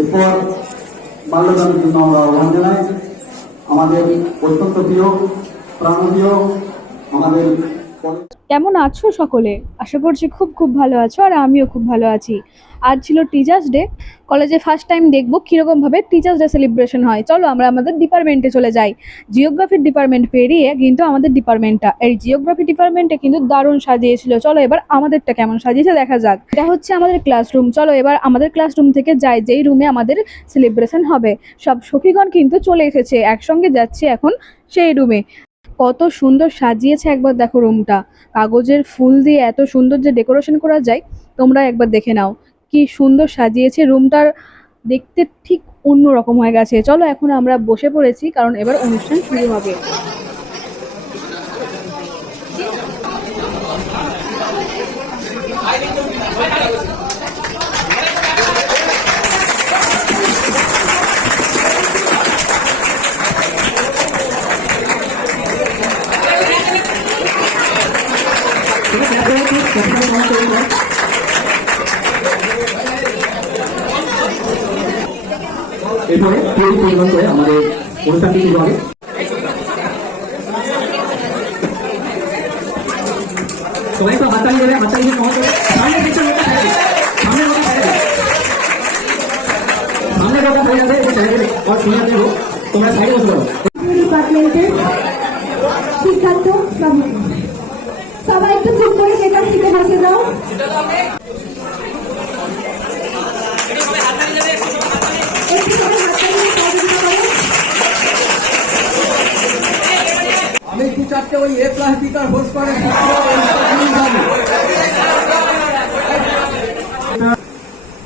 এরপর বাল্যদানের জন্য আমরা আহ্বান জানাই আমাদের অত্যন্ত প্রিয় প্রাণপ্রিয় আমাদের। কেমন আছো সকলে? আশা করছি খুব খুব ভালো আছো, আর আমিও খুব ভালো আছি। আজ ছিল টিচার্স ডে। কলেজে ফার্স্ট টাইম দেখবো কীরকমভাবে টিচার্স ডে সেলিব্রেশন হয়। চলো আমরা আমাদের ডিপার্টমেন্টে চলে যাই। জিওগ্রাফির ডিপার্টমেন্ট পেরিয়ে কিন্তু আমাদের ডিপার্টমেন্টটা, এই জিওগ্রাফি ডিপার্টমেন্টে কিন্তু দারুণ সাজিয়েছিল। চলো এবার আমাদেরটা কেমন সাজিয়েছে দেখা যাক। এটা হচ্ছে আমাদের ক্লাসরুম। চলো এবার আমাদের ক্লাসরুম থেকে যাই, যেই রুমে আমাদের সেলিব্রেশন হবে। সব সখীগণ কিন্তু চলে এসেছে, একসঙ্গে যাচ্ছে এখন সেই রুমে। কত সুন্দর সাজিয়েছে একবার দেখো রুমটা। কাগজের ফুল দিয়ে এত সুন্দর যে ডেকোরেশন করা যায়, তোমরা একবার দেখে নাও কি সুন্দর সাজিয়েছে রুমটার। দেখতে ঠিক অন্য রকম হয়ে গেছে। চলো এখন আমরা বসে পড়েছি, কারণ এবার অনুষ্ঠান শুরু হবে। এরপরে পরিবেশন করে আমাদের অনুষ্ঠানটি শুরু হবে। সবাই তো হাততালি দেবে, হাততালি দিয়ে সমাজ করে সামনে কিছু লোক থাকবে, সামনে লোক থাকবে, সামনে লোক হয়ে যাবে। এই সাইডে আর শুনে দেব, তোমরা সাইডে বসে পড়ো। ডিপার্টমেন্টের শিক্ষার্থী সবাই একটু চুপ করে সেটা শিখে বসে যাও। আমি দু চারটে ওই এ প্লাস বি তার হোস্ট করে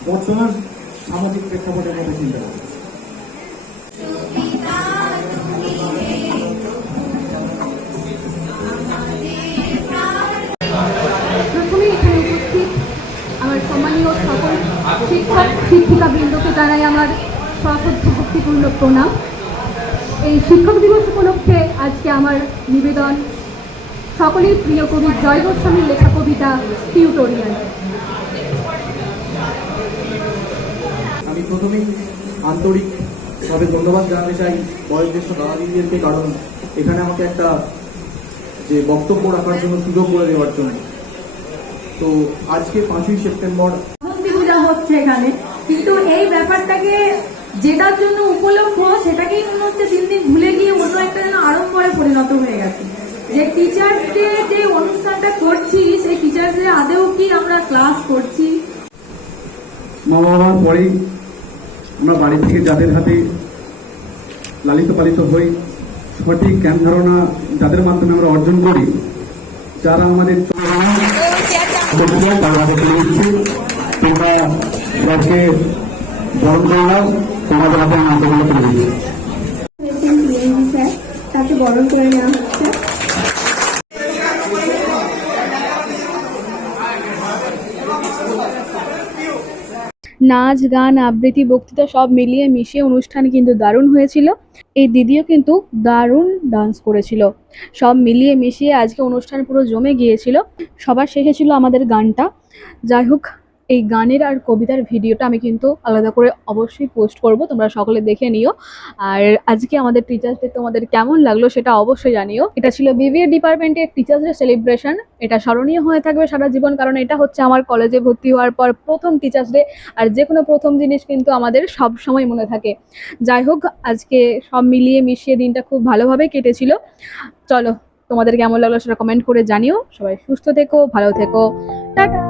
বর্তমান সামাজিক প্রেক্ষাপটের মধ্যে চিন্তা করি। প্রথমে এখানে উপস্থিত আমার সম্মানীয় সকল শিক্ষক শিক্ষিকাবৃন্দকে জানাই আমার সশ্রদ্ধ ভক্তিপূর্ণ প্রণাম। এই শিক্ষক দিবস উপলক্ষে আজকে আমার নিবেদন সকলের প্রিয় কবি জয় গোস্বামীর লেখা কবিতা টিউটোরিয়াল। আমি প্রথমেই আন্তরিকভাবে ধন্যবাদ জানাতে চাই বয়োজ্যেষ্ঠ দাদা দিদিদেরকে, কারণ এখানে আমাকে একটা যে বক্তব্য রাখার জন্য সুযোগ করে দেওয়ার জন্য। তো আজকে 5ই সেপ্টেম্বর পূজা হচ্ছে এখানে, কিন্তু এই ব্যাপারটাকে যেটার জন্য উপলক্ষ সেটাকেই মনে হচ্ছে দিন দিন ভুলে গিয়ে অন্য একটা যেন আড়ম্বরে পরিণত হয়ে গেছে। যে টিচার্স ডে যে অনুষ্ঠানটা করছি, সেই টিচার্স ডে আদেও কি আমরা ক্লাস করছি? মা বাবার পরেই আমরা বাড়ি থেকে যাদের হাতে লালিত পালিত হই, সঠিক জ্ঞান ধারণা যাদের মাধ্যমে আমরা অর্জন করি, যারা আমাদের তোমরা সবকে বরণ করে নাও, তোমাদের হাতে আমি আন্দোলন করে দিচ্ছি। তাকে বরণ করে নেওয়া হচ্ছে। নাচ গান আবৃত্তি বক্তৃতা সব মিলিয়ে মিশিয়ে অনুষ্ঠান কিন্তু দারুণ হয়েছিল। এই দিদিও কিন্তু দারুণ ডান্স করেছিল। সব মিলিয়ে মিশিয়ে আজকে অনুষ্ঠান পুরো জমে গিয়েছিল। সবার শেষে ছিল আমাদের গানটা। যাই হোক, এই গানের আর কবিতার ভিডিওটা আমি কিন্তু আলাদা করে অবশ্যই পোস্ট করব, তোমরা সকলে দেখে নিও। আর আজকে আমাদের টিচার্স ডে তোমাদের কেমন লাগলো সেটা অবশ্যই জানিও। এটা ছিল বিবিএ ডিপার্টমেন্টের টিচার্স ডে সেলিব্রেশন। এটা স্মরণীয় হয়ে থাকবে সারা জীবন, কারণ এটা হচ্ছে আমার কলেজে ভর্তি হওয়ার পর প্রথম টিচার্স ডে। আর যে কোনো প্রথম জিনিস কিন্তু আমাদের সব সময় মনে থাকে। যাই হোক, আজকে সব মিলিয়ে মিশিয়ে দিনটা খুব ভালোভাবে কেটেছিল। চলো তোমাদের কেমন লাগলো সেটা কমেন্ট করে জানিও। সবাই সুস্থ থেকো, ভালো থেকো, টাটা।